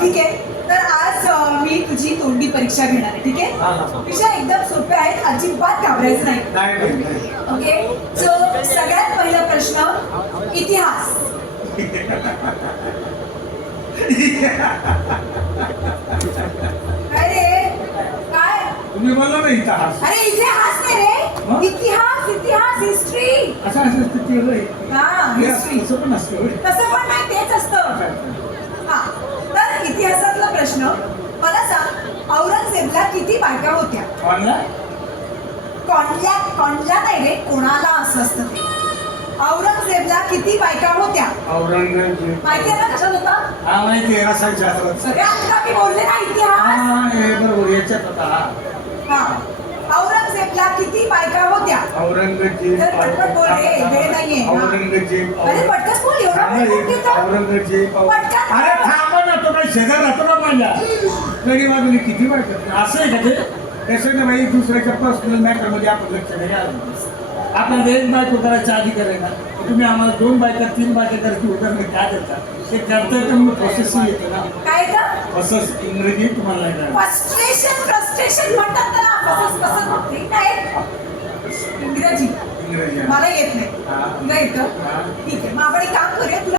ठीक आहे. तर आज मी तुझी तोंडी परीक्षा घेणार आहे. ठीक आहे. विषय एकदम सोपे आहेत, अजिबात घाबरायचं नाही. ओके. सो सगळ्यात पहिला प्रश्न, इतिहास. काय रे? काय? तुम्ही बोलला ना इतिहास. अरे इतिहास नाही रे, इतिहास, इतिहास, हिस्ट्री. असं स्थिती होय. हा, हिस्ट्री. असं पण असतं होय. तसं पण नाही, तेच असतं. हा, तर इतिहासातला प्रश्न मला सांग, औरंगजेबला किती बायका होत्या? कोणल्या नाही रे, कोणाला असं असतं ते. औरंगजेबला किती बायका होत्या? औरंगजेब माहिती आहे ना कशात होता? हा माहिती आहे, असायच्या सगळ्या आता मी बोलले ना इतिहास. बरोबर याच्यात होता. हा, औरंगजेबला किती बायका होत्या? औरंगजेब तर पटपट बोल रे, वेळ नाहीये. हा. औरंगजेब अरे पटकन बोल, एवढा वेळ कुठे होता? औरंगजेब पटकन. अरे थांबा ना, तो काही शेजार राहतो ना माझ्या गडी बाजूने किती वाटत असं आहे का ते? त्याच्याने बाई दुसऱ्याच्या पर्सनल मॅटर मध्ये आपण लक्ष नाही घालत. आपल्याला एक बायको करायचा अधिकार आहे ना. तुम्ही आम्हाला 2 बायका 3 बायका करायची उदाहरण काय देता? ते करता तर मग प्रोसेसिंग येतं ना. काय येतं? प्रोसेस इंग्रजी तुम्हाला नाही कळत. फ्रस्ट्रेशन म्हणतात त्याला. कसं ठीक आहे. इंग्रजी इंग्रजी मला येत नाही. हा. तुला येतं? हा. ठीक आहे, मग आपण एक काम करूया. तुला